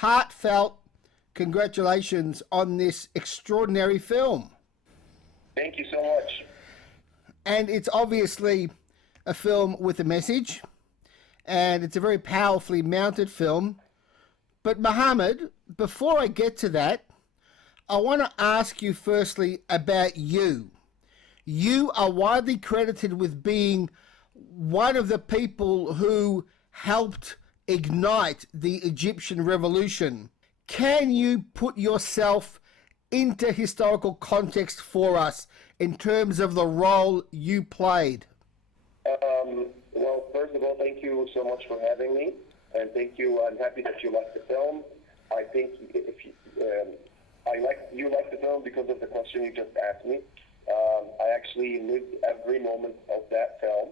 heartfelt congratulations on this extraordinary film. Thank you so much. And it's obviously a film with a message, and it's a very powerfully mounted film. But Mohamed, before I get to that, I want to ask you firstly about you. You are widely credited with being one of the people who helped ignite the Egyptian revolution. Can you put yourself into historical context for us in terms of the role you played? Well, first of all, thank you so much for having me, and thank you. I'm happy that you liked the film. I think if you liked the film because of the question you just asked me. I actually lived every moment of that film.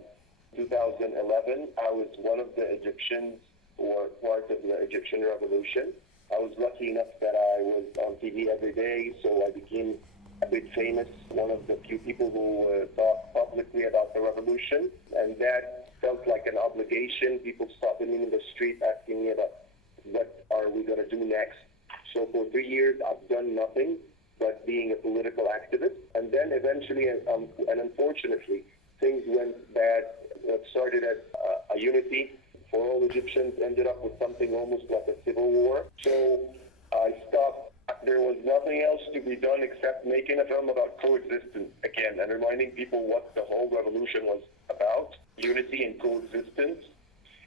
2011, I was one of the Egyptians who were part of the Egyptian revolution. I was lucky enough that I was on TV every day, so I became a bit famous, one of the few people who talked publicly about the revolution, and that felt like an obligation. People stopped me in the street asking me about what are we going to do next. So for 3 years, I've done nothing but being a political activist, and then eventually, and unfortunately, things went bad. What started as a unity for all Egyptians ended up with something almost like a civil war. So I stopped. There was nothing else to be done except making a film about coexistence again and reminding people what the whole revolution was about, unity and coexistence,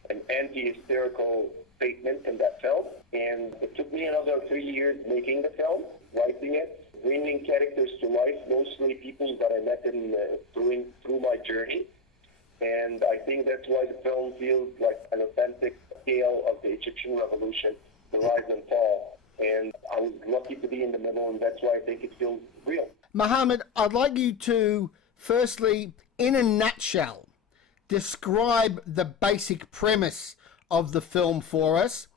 an anti-hysterical statement in that film. And it took me another 3 years making the film, writing it, bringing characters to life, mostly people that I met through my journey. And I think that's why the film feels like an authentic scale of the Egyptian revolution, the rise and fall. And I was lucky to be in the middle, and that's why I think it feels real. Mohamed, I'd like you to, firstly, in a nutshell, describe the basic premise of the film for us,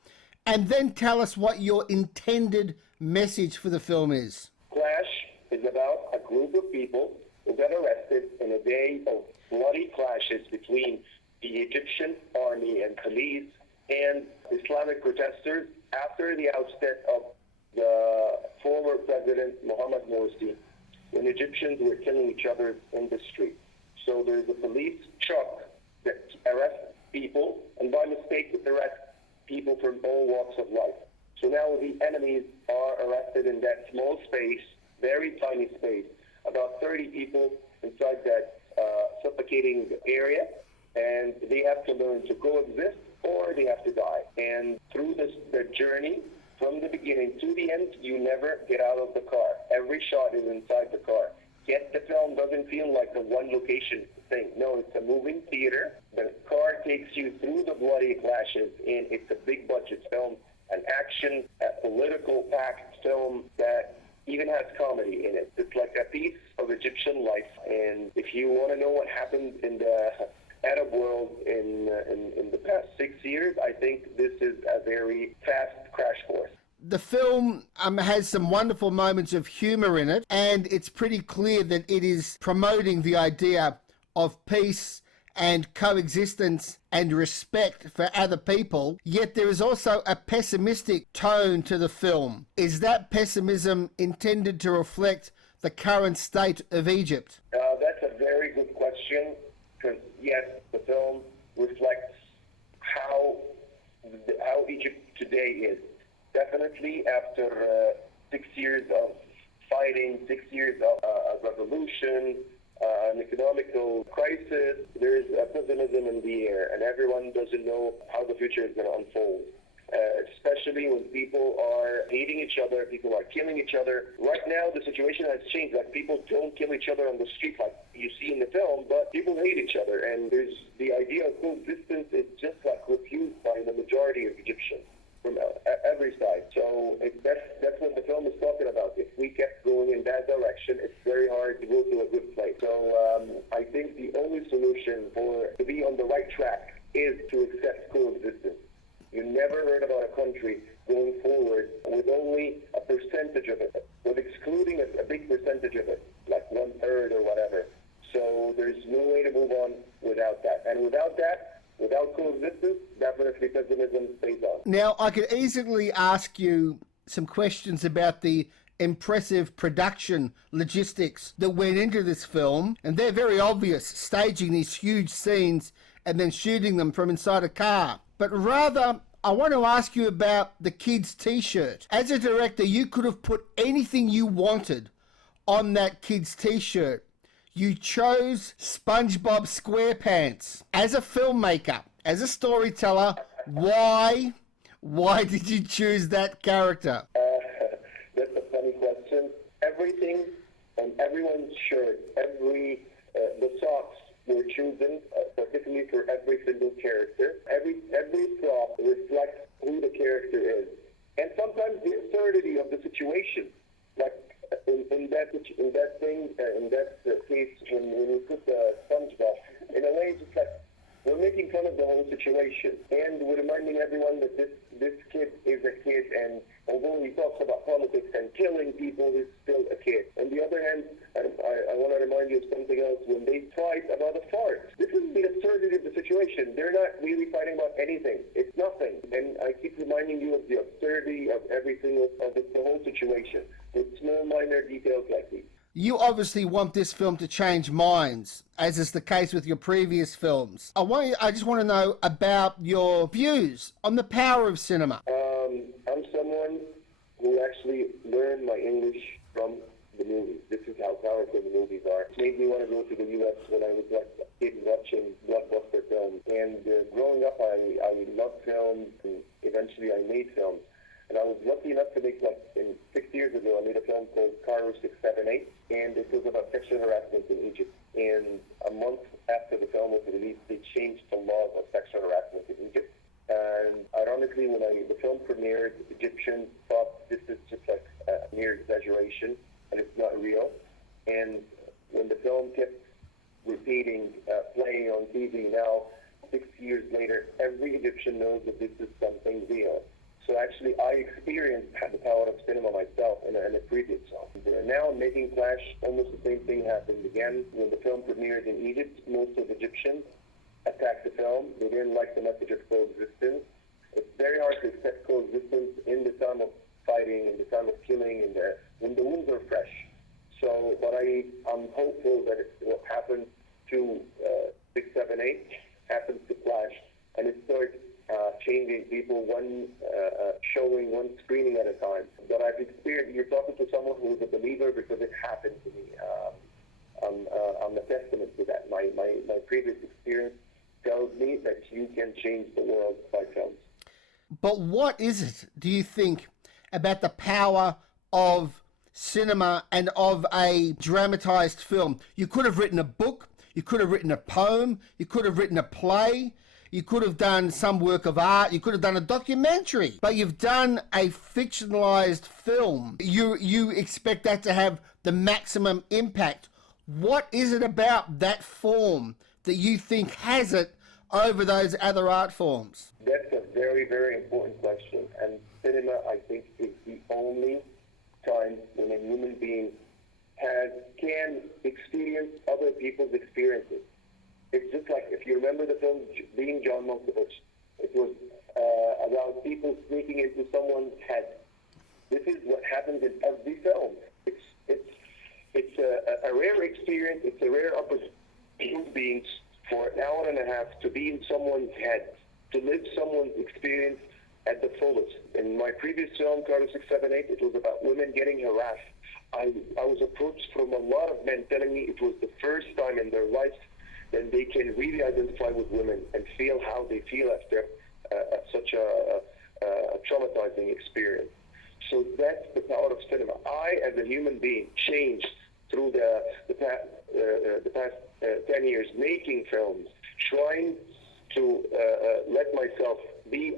and then tell us what your intended message for the film is. Clash is about a group of people who got arrested in a day of bloody clashes between the Egyptian army and police and Islamic protesters after the ousted of the former president Mohamed Morsi, when Egyptians were killing each other in the street. So there's a police truck that arrests people, and by mistake it arrests people from all walks of life. So now the enemies are arrested in that small space, very tiny space, about 30 people inside that suffocating area, and they have to learn to coexist or they have to die. And through the journey, from the beginning to the end, you never get out of the car. Every shot is inside the car. Yet the film doesn't feel like a one location thing. No, it's a moving theater. The car takes you through the bloody clashes, and it's a big budget film, an action, a political packed film that even has comedy in it. It's like a piece of Egyptian life. And if you want to know what happened in the Arab world in the past 6 years, I think this is a very fast crash course. The film has some wonderful moments of humor in it, and it's pretty clear that it is promoting the idea of peace and coexistence and respect for other people, yet there is also a pessimistic tone to the film. Is that pessimism intended to reflect the current state of Egypt? That's a very good question, because yes, the film reflects how Egypt today is. Definitely after 6 years of fighting, 6 years of revolution, an economical crisis, there's a pessimism in the air, and everyone doesn't know how the future is going to unfold. Especially when people are hating each other, people are killing each other. Right now, the situation has changed. Like, people don't kill each other on the street like you see in the film, but people hate each other. And there's the idea of coexistence is just like refused by the majority of Egyptians from every side. So that's what the film is talking about. If we kept going in that direction, it's very hard to go to a good place. So I think the only solution to be on the right track is to accept coexistence. You never heard about a country going forward with only a percentage of it, with excluding a big percentage of it, like 1/3 or whatever. So there's no way to move on without that. And without that, Without coexistence, definitely pessimism stays on. Now, I could easily ask you some questions about the impressive production logistics that went into this film, and they're very obvious, staging these huge scenes and then shooting them from inside a car. But rather, I want to ask you about the kid's t-shirt. As a director, you could have put anything you wanted on that kid's t-shirt. You chose SpongeBob SquarePants. As a filmmaker, as a storyteller, why did you choose that character? That's a funny question. Everything on everyone's shirt, the socks were chosen, particularly for every single character. Every prop reflects who the character is, and sometimes the absurdity of the situation. Like in that case, when we put the SpongeBob, in a way, it's just like we're making fun of the whole situation, and we're reminding everyone that this kid is a kid, and although he talks about politics and killing people, he's still a kid. On the other hand, I want to remind you of something else. When they fight about a fart, this is the absurdity of the situation. They're not really fighting about anything. It's nothing. And I keep reminding you of the absurdity of everything, of the whole situation, with small, minor details like these. You obviously want this film to change minds, as is the case with your previous films. I just want to know about your views on the power of cinema. I'm someone who actually learned my English from the movies. This is how powerful the movies are. It made me want to go to the U.S. when I was like a kid watching blockbuster films. And growing up, I loved films, and eventually I made films. And I was lucky enough to make, 6 years ago, I made a film called Cairo 678, and it was about sexual harassment in Egypt. And a month after the film was released, they changed the laws of sexual harassment in Egypt. And ironically, when the film premiered, Egyptians thought this is just like a mere exaggeration, and it's not real. And when the film kept repeating, playing on TV now, 6 years later, every Egyptian knows that this is something real. So actually, I experienced the power of cinema myself in a previous film. Now, making Flash, almost the same thing happened again. When the film premiered in Egypt, most of Egyptians attacked the film. They didn't like the message of coexistence. It's very hard to accept coexistence in the time of fighting, in the time of killing, when the wounds are fresh. So, but I'm hopeful that what happened to 678 happens to Flash, and it starts changing people, one screening at a time. But I've experienced, you're talking to someone who's a believer because it happened to me. I'm a testament to that. My previous experience tells me that you can change the world by films. But what is it, do you think, about the power of cinema and of a dramatized film? You could have written a book, you could have written a poem, you could have written a play, you could have done some work of art, you could have done a documentary, but you've done a fictionalized film. You expect that to have the maximum impact. What is it about that form that you think has it over those other art forms? That's a very, very important question. And cinema, I think, is the only time when a human being can experience other people's experiences. It's just like, if you remember the film Being John Malkovich, it was about people sneaking into someone's head. This is what happens in every film. It's a rare experience. It's a rare opportunity for human beings for an hour and a half to be in someone's head, to live someone's experience at the fullest. In my previous film, Cairo 678, it was about women getting harassed. I was approached from a lot of men telling me it was the first time in their life that they can really identify with women and feel how they feel after such a traumatizing experience. So that's the power of cinema. I, as a human being, changed through the past 10 years making films, trying to let myself be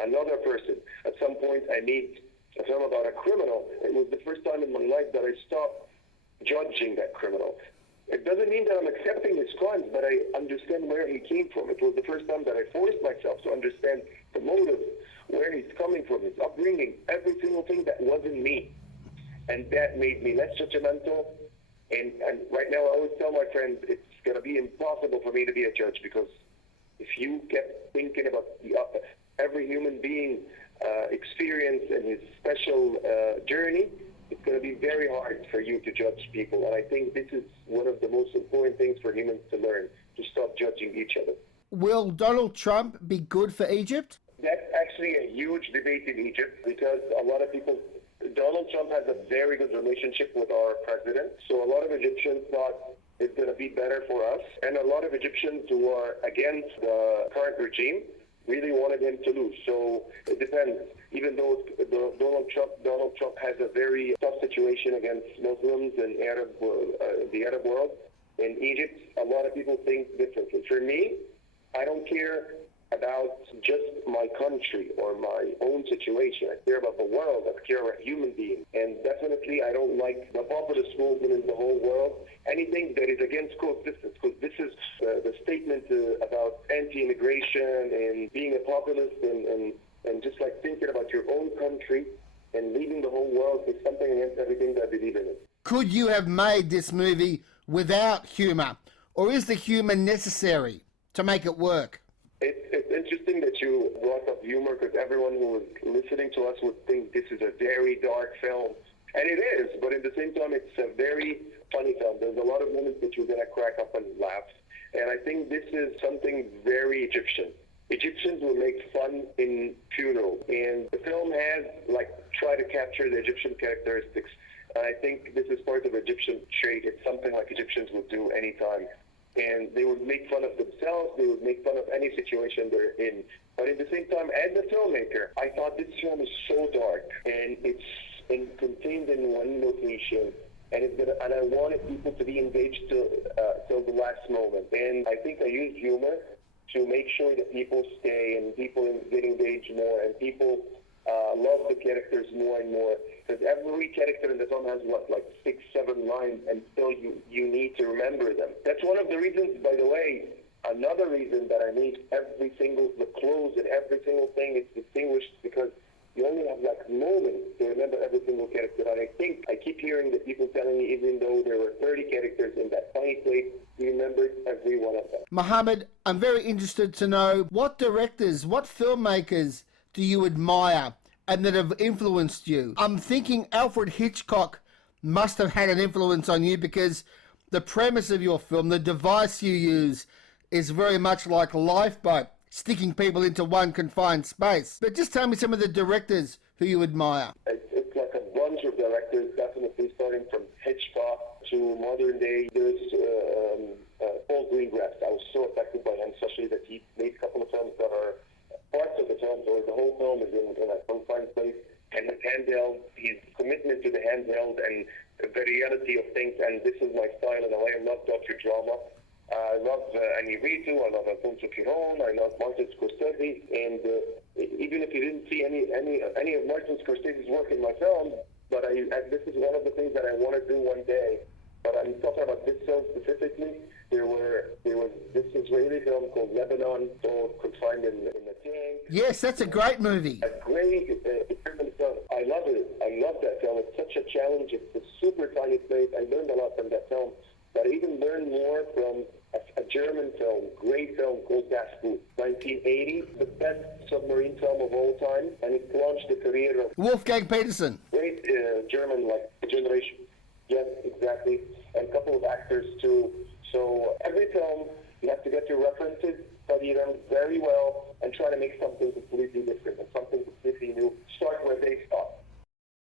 another person. At some point, I made a film about a criminal. It was the first time in my life that I stopped judging that criminal. It doesn't mean that I'm accepting his crimes, but I understand where he came from. It was the first time that I forced myself to understand the motive, where he's coming from, his upbringing, every single thing that wasn't me. And that made me less judgmental. And right now I always tell my friends, going to be impossible for me to be a judge, because if you kept thinking about every human being experience and his special journey, it's going to be very hard for you to judge people. And I think this is one of the most important things for humans to learn, to stop judging each other. Will Donald Trump be good for Egypt? That's actually a huge debate in Egypt, because a lot of people, Donald Trump has a very good relationship with our president. So a lot of Egyptians thought it's going to be better for us. And a lot of Egyptians who are against the current regime really wanted him to lose. So it depends. Even though Donald Trump has a very tough situation against Muslims and the Arab world, in Egypt, a lot of people think differently. For me, I don't care about just my country or my own situation. I care about the world. I care about human beings. And definitely I don't like the populist movement in the whole world. Anything that is against coexistence, because this is the statement about anti-immigration and being a populist and just like thinking about your own country and leaving the whole world is something against everything that I believe in. Could you have made this movie without humor? Or is the humor necessary to make it work? It's interesting that you brought up humor, because everyone who is listening to us would think this is a very dark film. And it is, but at the same time, it's a very funny film. There's a lot of moments that you're going to crack up and laugh. And I think this is something very Egyptian. Egyptians will make fun in funerals. And the film has, try to capture the Egyptian characteristics. And I think this is part of Egyptian trait. It's something like Egyptians would do anytime. And they would make fun of themselves, they would make fun of any situation they're in. But at the same time, as a filmmaker, I thought this film is so dark, and it's contained in one location, and I wanted people to be engaged till the last moment. And I think I used humor to make sure that people stay and people get engaged more, and people love the characters more and more. Because every character in the film has, 6, 7 lines, and still you need to remember them. That's one of the reasons, by the way, another reason that I made the clothes and every single thing is distinguished, because you only have moments to remember every single character. And I think I keep hearing the people telling me, even though there were 30 characters in that funny place, we remembered every one of them. Mohamed, I'm very interested to know what directors, what filmmakers do you admire and that have influenced you? I'm thinking Alfred Hitchcock must have had an influence on you, because the premise of your film, the device you use, is very much like Lifeboat, sticking people into one confined space. But just tell me some of the directors who you admire. It's like a bunch of directors, definitely starting from Hitchcock to modern day. There's Paul Greengrass. I was so affected by him, especially that he made a couple of films that are parts of the film, or the whole film is in a confined place, and the handheld, his commitment to the handheld and the reality of things, and this is my style in a way. I love docudrama. I love Annie-Ritu, I love Alfonso Cuarón, I love Martin Scorsese, and even if you didn't see any of Martin Scorsese's work in my film, but this is one of the things that I want to do one day. But I'm talking about this film specifically. There was this Israeli film called Lebanon, so confined in the tank. Yes, that's a great movie. A great film. I love it. I love that film. It's such a challenge. It's a super tiny place. I learned a lot from that film. But I even learned more from a German film, great film called Das Boot, 1980, the best submarine film of all time, and it launched the career of Wolfgang Petersen. Great German, generation. Yes, exactly. And a couple of actors too. So every film, you have to get your references, study them very well, and try to make something completely different and something completely